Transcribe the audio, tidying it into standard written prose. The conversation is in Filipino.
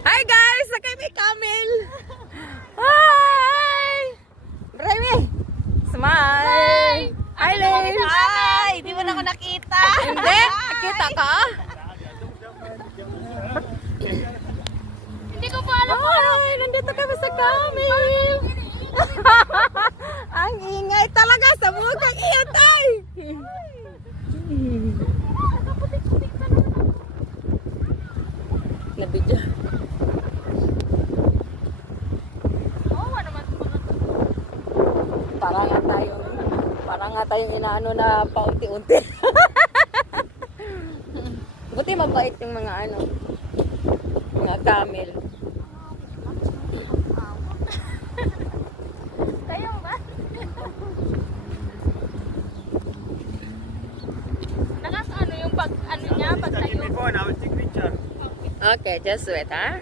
Hi guys! Sakay may camel! Hi! Remy! Smile! Hi, Liz! Ay, di mo na ako nakita. Hindi! Nakita ka? Hindi ko po alam po. Hi! Nandito kami sa camel! Ang ingay talaga sa bukang iyo, tay! Nabidyo. Parang nga tayong inaano na paunti-unti. Buti mabait yung mga mga camel. Kayo ba? Nakas yung pag niya, pag tayo. Okay, just wait, ha?